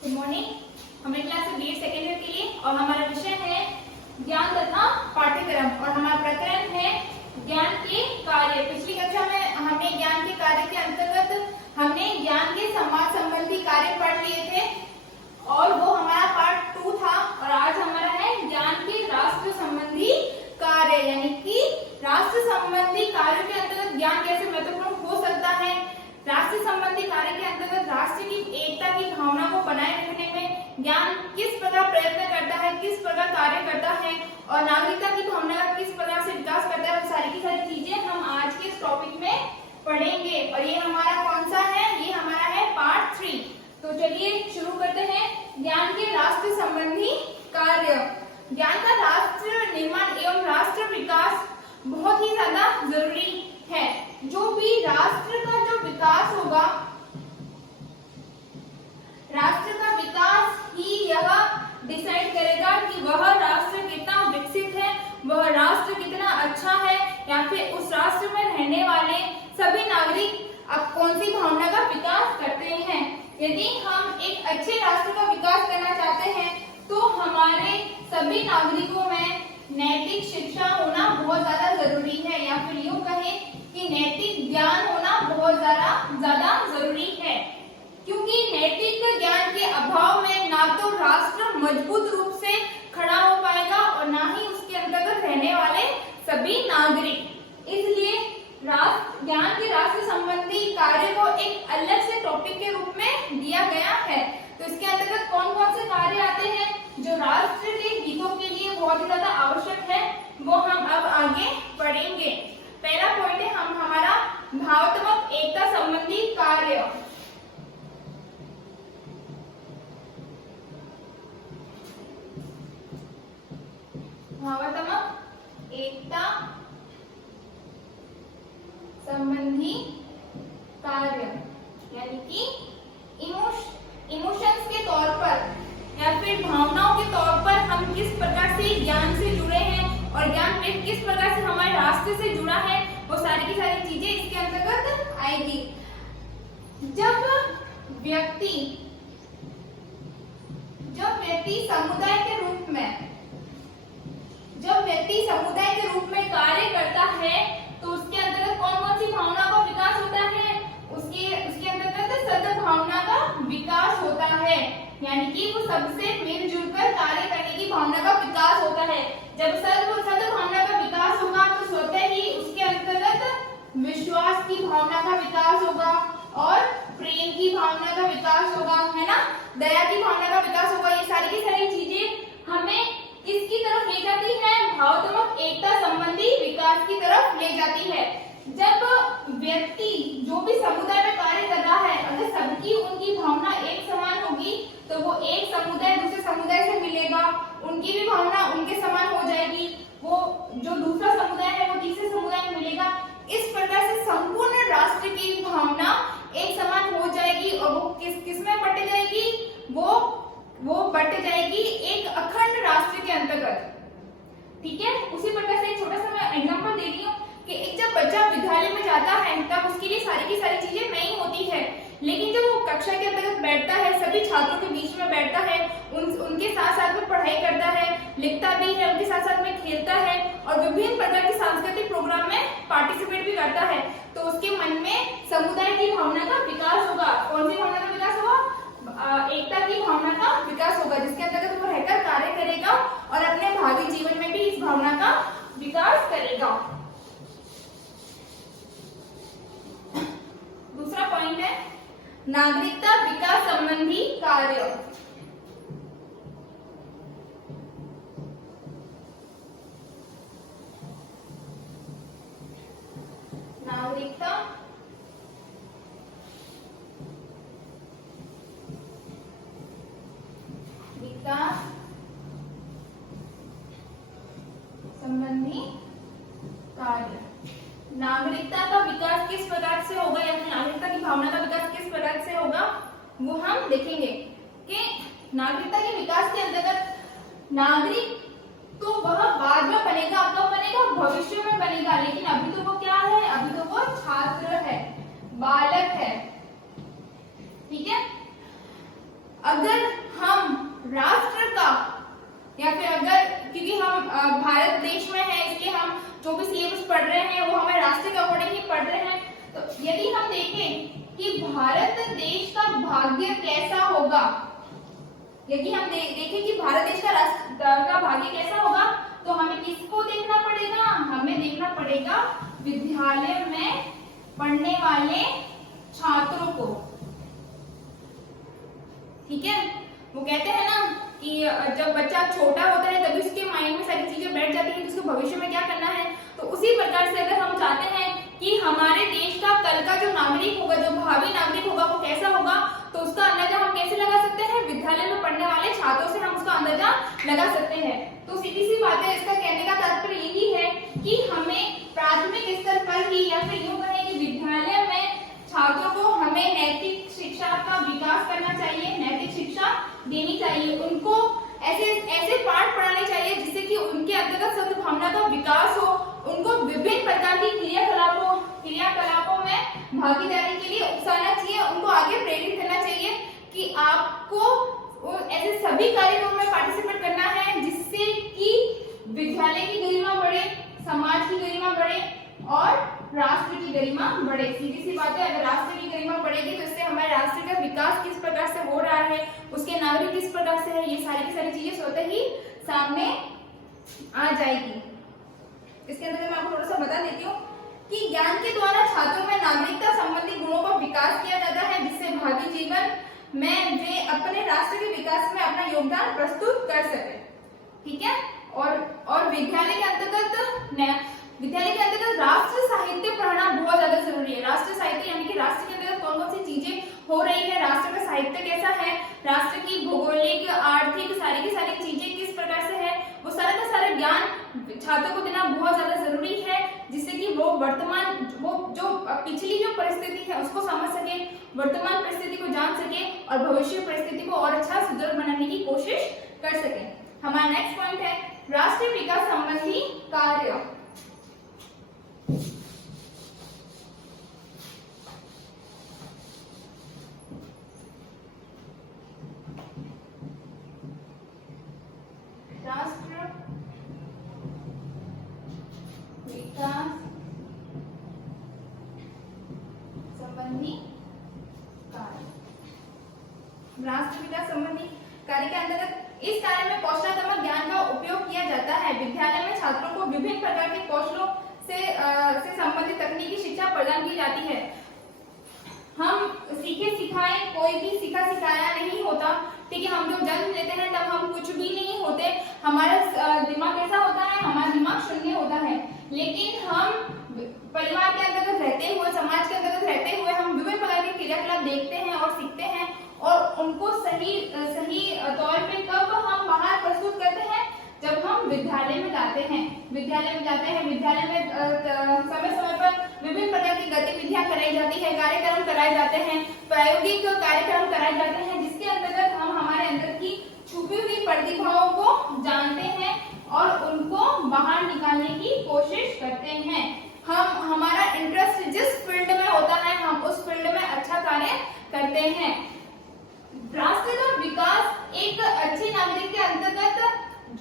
Good morning. हमारी class है BEd second year के लिए और हमारा विषय है ज्ञान तथा पाठ्यक्रम और हमारा प्रकरण है ज्ञान के कार्य। पिछली कक्षा में हमने ज्ञान के कार्य के अंतर्गत हमने ज्ञान के समाज संबंधी कार्य पढ़ लिए थे और वो हमारा पार्ट 2 था। और आज हमारा है ज्ञान के राष्ट्र संबंधी कार्य, यानी कि राष्ट्र संबंधी कार्य के अंतर्गत ज्ञान कैसे महत्वपूर्ण हो सकता है। राष्ट्र संबंधी कार्य के अंतर्गत राष्ट्र की एकता की भावना को बनाए रखने में ज्ञान किस प्रकार प्रयत्न करता है, किस प्रकार कार्य करता है और नागरिकता की भावना का किस प्रकार से विकास करता है, वो सारी की सारी चीजें हम आज के इस टॉपिक में पढ़ेंगे। और ये हमारा कौन सा है? ये हमारा है पार्ट 3। तो चलिए शुरू करते हैं। ज्ञान के राष्ट्र संबंधी कार्य। ज्ञान का राष्ट्र निर्माण एवं राष्ट्र विकास बहुत ही ज्यादा जरूरी है। जो भी राष्ट्र का जो विकास होगा, राष्ट्र का विकास ही यह डिसाइड करेगा कि वह राष्ट्र कितना विकसित है, वह राष्ट्र कितना अच्छा है, या फिर उस राष्ट्र में रहने वाले सभी नागरिक अब कौन सी भावना का विकास करते हैं। यदि हम एक अच्छे राष्ट्र का विकास करना चाहते हैं तो हमारे सभी नागरिकों में नैतिक शिक्षा होना बहुत ज्यादा जरूरी है, या फिर यूं कहें कि नैतिक ज्ञान होना बहुत ज्यादा जरूरी है। क्योंकि नैतिक ज्ञान के अभाव में ना तो राष्ट्र मजबूत रूप से खड़ा हो पाएगा और ना ही उसके अंतर्गत रहने वाले सभी नागरिक। इसलिए ज्ञान के राष्ट्र संबंधी कार्य को एक अलग से टॉपिक के रूप में दिया गया है। तो इसके अंतर्गत कौन कौन से कार्य आते हैं जो राष्ट्र के हितों के लिए बहुत ही ज्यादा आवश्यक है, वो हम अब आगे पढ़ेंगे। पहला पॉइंट है हमारा भावात्मक एकता संबंधी कार्य। भावात्मक एकता संबंधी कार्य, यानी कि इमोशंस के तौर पर या फिर भावनाओं के तौर पर हम किस प्रकार से ज्ञान से जुड़े हैं और ज्ञान किस प्रकार से हमारे रास्ते से जुड़ा है, वो सारी की सारी चीजें इसके अंतर्गत आएगी। जब व्यक्ति समुदाय के रूप में कार्य करता है तो उसके अंतर्गत कौन कौन सी भावना का विकास होता है? उसके अंतर्गत सद्भावना का विकास होता है, यानी कि वो सबसे मिलजुल कर कार्य करने की भावना का विकास होता है। जब सद्भावना का विकास होगा तो स्वतः ही उसके अंतर्गत विश्वास की भावना का विकास होगा और प्रेम की भावना का विकास होगा, है ना, दया की भावना का विकास होगा। ये सारी की सारी चीजें हमें किसकी तरफ ले जाती है? भावात्मक एकता संबंधी विकास की तरफ ले जाती है। जब व्यक्ति जो भी समुदाय में कार्य कर रहा है, अगर सबकी उनकी भावना एक समान होगी तो वो एक समुदाय दूसरे समुदाय से मिलेगा, उनकी भी भावना उनके समान हो जाएगी, वो जो दूसरा समुदाय है वो तीसरे समुदाय में मिलेगा। इस प्रकार से संपूर्ण राष्ट्र की भावना एक समान हो जाएगी और वो किस में बट जाएगी? वो बट जाएगी एक अखंड राष्ट्र के अंतर्गत। ठीक है, उसी प्रकार से एक छोटा सा मैं एग्जांपल दे रही हूँ कि एक जब बच्चा विद्यालय में जाता है तब उसके लिए सारी की सारी चीजें नई होती है, लेकिन जब वो कक्षा के अंतर्गत बैठता है, सभी छात्रों के बीच में बैठता है, उनके साथ साथ में पढ़ाई करता है, लिखता भी है, उनके साथ साथ में खेलता है और विभिन्न प्रकार के सांस्कृतिक प्रोग्राम में पार्टिसिपेट भी करता है, तो उसके मन में समुदाय की भावना का विकास होगा। कौन सी भावना का विकास होगा? एकता की भावना का विकास होगा, जिसके अंतर्गत वो रहकर कार्य करेगा और अपने भावी जीवन में भी इस भावना का विकास करेगा। दूसरा पॉइंट है नागरिकता विकास संबंधी कार्य। नागरिकता विकास संबंधी कार्य। नागरिकता का विकास किस प्रकार से होगा या फिर नागरिकता की भावना का विकास किस प्रकार से होगा वो हम देखेंगे कि नागरिकता के विकास के अंतर्गत नागरिक तो वह बाद में बनेगा, कब बनेगा? भविष्य में बनेगा, लेकिन अभी तो वो क्या है? अभी तो वो छात्र है, बालक है। ठीक है, अगर हम राष्ट्र का या फिर अगर, क्योंकि हम भारत देश में है इसलिए हम जो भी सिलेबस पढ़ रहे हैं वो हमें राष्ट्र के अकॉर्डिंग ही पढ़ रहे हैं, तो यदि हम देखें कि भारत देश का भाग्य कैसा होगा, यदि हम देखें कि भारत देश का भाग्य कैसा होगा, तो हमें किसको देखना पड़ेगा, हमें देखना पड़ेगा विद्यालय में पढ़ने वाले छात्रों को। ठीक है, वो कहते हैं ना कि जब बच्चा छोटा होता है तभी उसके माइंड में सारी चीजें बैठ जाती हैं कि उसको भविष्य में क्या करना है। तो उसी प्रकार से अगर हम चाहते हैं कि हमारे देश का कल का जो नागरिक होगा, जो भावी नागरिक होगा, वो कैसा होगा, तो उसका अंदाजा हम कैसे लगा सकते हैं, विद्यालय में पढ़ने वाले छात्रों से हम उसका अंदाजा लगा सकते हैं। तो सीधी सी बात है, इसका कहने का तात्पर्य यही है कि हमें प्राथमिक स्तर पर ही या फिर यूं कहें कि विद्यालय में छात्रों को हमें नैतिक शिक्षा का विकास करना चाहिए, नैतिक शिक्षा देनी चाहिए, उनको ऐसे पाठ पढ़ाने चाहिए जिससे कि उनके अंतर्गत सद्भावना का विकास हो, उनको विभिन्न प्रकार की क्रियाकलापों में भागीदारी के लिए उकसाना चाहिए, उनको आगे प्रेरित करना चाहिए कि आपको ऐसे सभी कार्यक्रमों में पार्टिसिपेट करना है जिससे कि विद्यालय की गरिमा बढ़े, समाज की गरिमा बढ़े और राष्ट्र की गरिमा बढ़े। सीधी सी बात है, अगर राष्ट्र की गरिमा बढ़ेगी तो इससे हमारे राष्ट्र का विकास किस प्रकार से हो रहा है, उसके नागरिक किस प्रकार से है, ये सारी की सारी चीजें स्वतः ही सामने आ जाएगी। इसके अंदर मैं आपको थोड़ा सा बता देती हूँ कि ज्ञान के द्वारा छात्रों में नागरिकता संबंधी गुणों का विकास किया जाता है जिससे भावी जीवन में वे अपने राष्ट्र के विकास में अपना योगदान प्रस्तुत कर सके। ठीक है, और विद्यालय के अंतर्गत राष्ट्र साहित्य पढ़ना बहुत ज्यादा जरूरी है। राष्ट्र साहित्य यानी कि राष्ट्र के अंतर्गत कौन कौन सी चीजें हो रही है, राष्ट्र का साहित्य कैसा है, राष्ट्र की भौगोलिक, आर्थिक सारी की सारी चीजें किस प्रकार से है, वो सारा का सारा ज्ञान छात्रों को देना बहुत ज्यादा जरूरी है जिससे कि वो जो पिछली जो परिस्थिति है उसको समझ सके, वर्तमान परिस्थिति को जान सके और भविष्य परिस्थिति को और अच्छा सुदृढ़ बनाने की कोशिश कर सके। हमारा नेक्स्ट पॉइंट है राष्ट्रीय विकास संबंधी कार्य। राष्ट्र विकास संबंधी कार्य। राष्ट्र विकास संबंधी कार्य के अंतर्गत इस कार्य में कौशलात्मक ज्ञान का उपयोग किया जाता है। विद्यालय में छात्रों को विभिन्न प्रकार के कौशलों से संबंधित तकनीकी शिक्षा प्रदान की जाती है। हम सीखे सिखाए, कोई भी सीखा सिखाया नहीं होता। ठीक है, हम जब जन्म लेते हैं तब हम कुछ भी नहीं होते, हमारा दिमाग कैसा होता है, हमारा दिमाग शून्य होता है, लेकिन हम परिवार के अंतर्गत रहते हुए, समाज के अंतर्गत रहते हुए हम विभिन्न प्रकार के क्रियाकलाप देखते हैं और सीखते हैं और उनको सही तौर पे कब हम बाहर प्रस्तुत करते हैं, जब हम विद्यालय में जाते हैं। विद्यालय में समय समय पर विभिन्न प्रकार की गतिविधियां कराई जाती है, कार्यक्रम कराए जाते हैं, प्रायोगिक कार्यक्रम कराए जाते हैं जिसके अंतर्गत हम हमारे अंदर की छुपी हुई प्रतिभाओं को जानते हैं और उनको बाहर निकालने की कोशिश करते हैं। हमारा इंटरेस्ट जिस फील्ड में होता है हम उस फील्ड में अच्छा कार्य करते हैं। राष्ट्र का विकास एक अच्छे नागरिक के अंतर्गत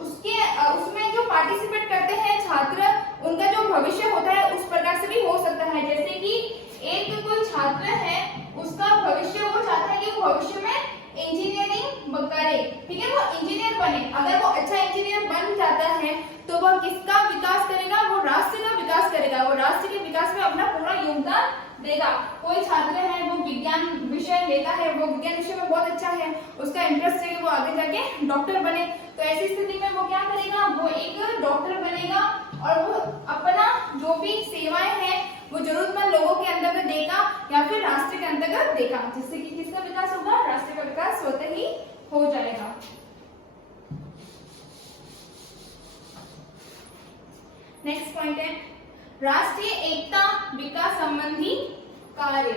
उसमें जो पार्टिसिपेट करते हैं छात्र, उनका जो भविष्य होता है उस प्रकार से भी हो सकता है। जैसे कि एक कोई छात्र है, उसका भविष्य वो चाहता है कि वो भविष्य में इंजीनियरिंग करे, ठीक है, वो इंजीनियर बने। अगर वो अच्छा इंजीनियर बन जाता है तो वह किसका विकास करेगा, वो राष्ट्र का विकास करेगा, वो राष्ट्र के विकास में अपना पूरा योगदान देगा। कोई छात्र है वो विज्ञान विषय लेता है, वो विज्ञान विषय में बहुत अच्छा है, उसका इंटरेस्ट है कि वो आगे जाके डॉक्टर बने, तो ऐसी स्थिति में वो क्या करेगा, वो एक डॉक्टर बनेगा और वो अपना जो भी सेवाएं हैं वो जरूरतमंद लोगों के अंतर्गत देगा या फिर राष्ट्र के अंतर्गत देगा, जिससे कि किसका विकास होगा, राष्ट्र का विकास स्वतः ही हो जाएगा। नेक्स्ट पॉइंट है राष्ट्रीय एकता विकास संबंधी कार्य।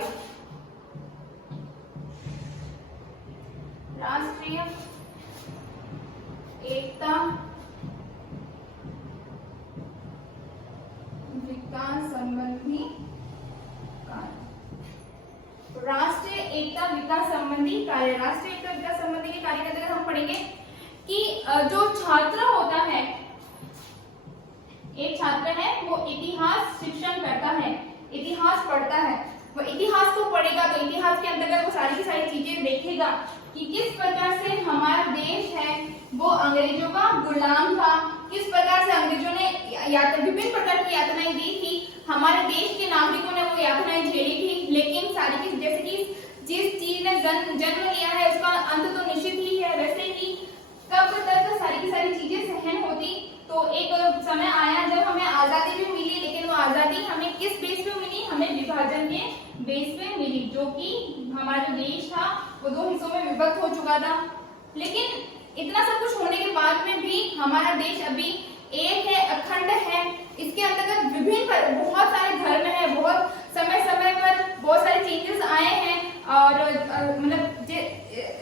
राष्ट्रीय एकता विकास संबंधी कार्य। राष्ट्रीय एकता विकास संबंधी कार्य। राष्ट्रीय एकता विकास संबंधी संबंधी के कार्य के अंतर्गत हम पढ़ेंगे कि जो छात्र होता है, एक छात्र है वो इतिहास शिक्षण करता है, इतिहास पढ़ता है, वो इतिहास को पढ़ेगा तो इतिहास के अंतर्गत वो सारी की सारी चीजें देखेगा कि किस प्रकार से हमारा देश है वो अंग्रेजों का गुलाम था, किस प्रकार से अंग्रेजों ने विभिन्न प्रकार की यातनाएं दी थी, हमारे देश के नागरिकों ने वो यातनाएं झेली थी, लेकिन सारी की जैसे कि जिस चीज ने जन्म लिया है उसका अंत तो निश्चित ही है, वैसे ही कब तक सारी की सारी चीजें सहन होती। तो एक समय आया जब हमें आजादी भी मिली, लेकिन वो आजादी हमें किस बेस पे मिली, हमें विभाजन के बेस पे मिली, जो कि हमारा देश था वो दो हिस्सों में विभक्त हो चुका था। लेकिन इतना सब कुछ होने के बाद में भी हमारा देश अभी एक है, अखंड है। इसके अंतर्गत विभिन्न बहुत सारे धर्म है, बहुत समय समय पर बहुत सारे चेंजेस आए हैं और मतलब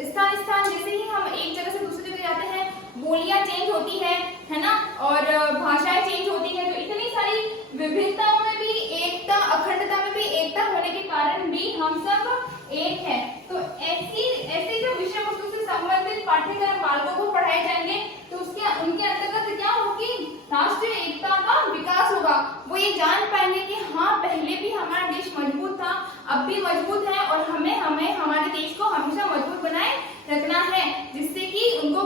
स्थान स्थान जैसे ही हम एक जगह से दूसरी जगह जाते हैं बोलियां चेंज होती है ना, और भाषाएं चेंज होती है। तो इतनी सारी विभिन्नताओं में भी एकता, अखंडता में भी एकता होने के कारण भी हम सब एक है। तो ऐसी जो विषय वस्तु से संबंधित पाठ्यक्रम बालकों को पढ़ाए जाएंगे तो उनके अंतर्गत क्या होगी, राष्ट्रीय एकता का विकास होगा। वो ये जान पाएंगे कि हाँ पहले भी हमारा देश मजबूत था, अब भी मजबूत है और हमें हमारे देश को हमेशा मजबूत बनाए रखना है, जिससे कि उनको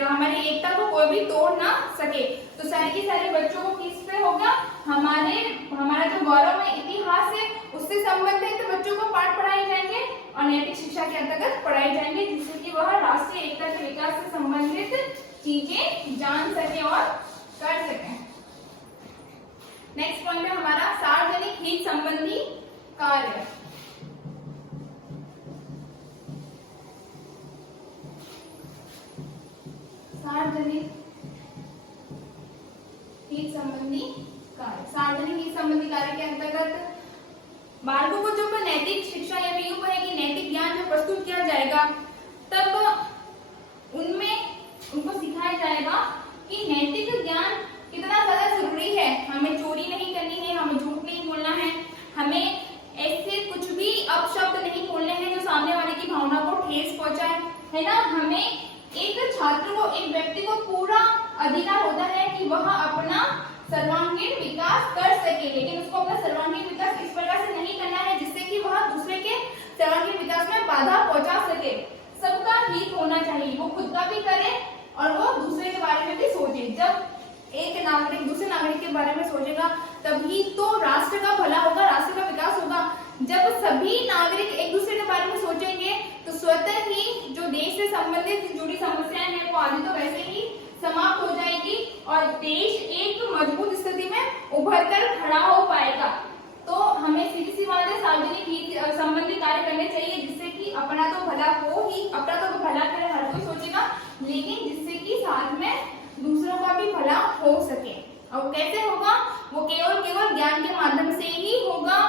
हमारी एकता को कोई भी तोड़ ना सके। तो सारे के सारे बच्चों को किस पे होगा, हमारा जो गौरव है इतिहास है उससे संबंधित बच्चों को पाठ पढ़ाए जाएंगे और नैतिक शिक्षा के अंतर्गत पढ़ाए जाएंगे, जिससे कि वह राष्ट्रीय एकता के विकास से संबंधित चीजें जान सके और कर सके। नेक्स्ट पॉइंट है हमारा सार्वजनिक हित संबंधी कार्य। सार्वजनिक हित संबंधी कार्य, सार्वजनिक हित संबंधी कार्य के अंतर्गत बालकों को जब नैतिक शिक्षा या यूं कहें कि नैतिक ज्ञान जो प्रस्तुत किया जाएगा तब उनमें उनको सिखाया जाएगा कि नैतिक ज्ञान कितना ज्यादा जरूरी है। हमें चोरी नहीं करनी है, हमें झूठ नहीं बोलना है, हमें ऐसे कुछ भी अपशब्द नहीं बोलने हैं जो सामने वाले की भावना को ठेस पहुंचाए, है ना। हमें एक छात्र को, एक व्यक्ति को पूरा अधिकार होता है कि वह अपना सर्वांगीण विकास कर सके, लेकिन उसको अपना सर्वांगीण विकास इस प्रकार से नहीं करना है जिससे कि वह दूसरे के सर्वांगीण विकास में बाधा पहुंचा सके। सबका हित होना चाहिए, वो खुद का भी करे और वो दूसरे के बारे में भी सोचे। जब एक नागरिक दूसरे नागरिक के बारे में सोचेगा तभी तो राष्ट्र का भला होगा, राष्ट्र का विकास होगा। जब सभी नागरिक एक दूसरे के बारे में सोचेंगे तो स्वतः ही जो देश से संबंधित जुड़ी समस्याएं हैं वो आदि तो वैसे ही समाप्त हो जाएगी और देश एक मजबूत स्थिति में उभर कर खड़ा हो पाएगा। तो हमें सीधी सी बात है, सार्वजनिक हित संबंधी कार्य करने चाहिए जिससे कि अपना तो भला हो ही, अपना तो भला करे हर कोई सोचेगा, लेकिन जिससे कि साथ में दूसरों का भी भला हो सके। और कैसे होगा, वो केवल ज्ञान के माध्यम से ही होगा।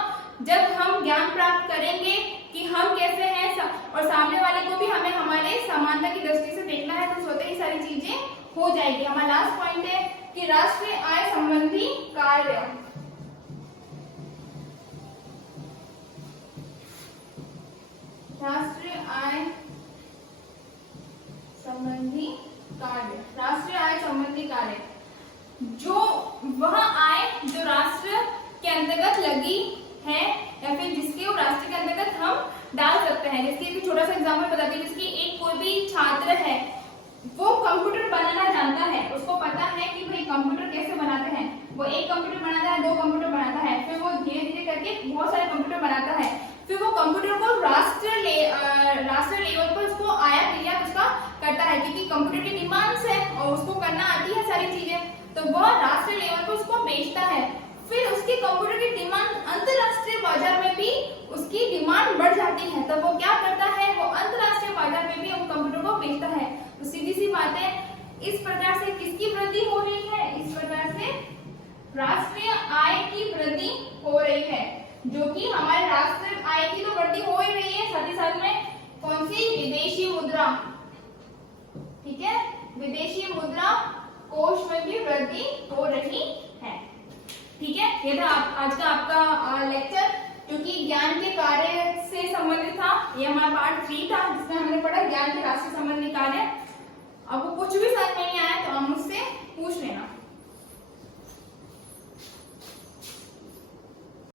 जब हम ज्ञान प्राप्त करेंगे कि हम कैसे हैं और सामने वाले को भी हमें हमारे समानता की दृष्टि से देखना है तो स्वतः ही सारी चीजें हो जाएगी। हमारा लास्ट पॉइंट है कि राष्ट्रीय आय संबंधी कार्य। राष्ट्रीय आय संबंधी कार्य, राष्ट्रीय आय संबंधी कार्य, जो वह आय जो राष्ट्र के अंतर्गत लगी है या फिर जिसके वो राष्ट्र के अंतर्गत हम डाल सकते हैं। जैसे एक छोटा सा एग्जांपल बताती हूँ, जिसकी एक कोई भी छात्र है वो कंप्यूटर बनाना जानता है, उसको पता है कि भाई कंप्यूटर कैसे बनाते हैं, वो एक कंप्यूटर बनाता है, दो कंप्यूटर बनाता है, फिर वो धीरे धीरे करके बहुत सारे कंप्यूटर बनाता है, फिर वो कंप्यूटर को राष्ट्र लेवल पर उसको आयात निर्यात उसका करता है, क्योंकि कंप्यूटर की डिमांड्स है और उसको करना आती है सारी चीजें, तो वह राष्ट्रीय लेवल पर उसको बेचता है। फिर उसकी कंप्यूटर की डिमांड अंतरराष्ट्रीय बाजार में भी उसकी डिमांड बढ़ जाती है, तो वो क्या करता है, वो अंतरराष्ट्रीय बाजार में भी उन कंप्यूटर को बेचता है। तो सीधी सी बात है, इस प्रकार से किसकी वृद्धि हो रही है, इस प्रकार से राष्ट्रीय आय की वृद्धि हो रही है, जो कि हमारे राष्ट्रीय आय की तो वृद्धि हो ही रही है, साथ ही साथ में कौन सी, विदेशी मुद्रा, ठीक है, विदेशी मुद्रा कोष में भी वृद्धि हो रही है। ठीक है, ये था आज का आपका लेक्चर। क्योंकि ज्ञान के कार्य से संबंधित था। ये हमारा पार्ट 3 था जिसमें हमने पढ़ा ज्ञान के राशि संबंधी कार्य। आपको कुछ भी समझ नहीं आया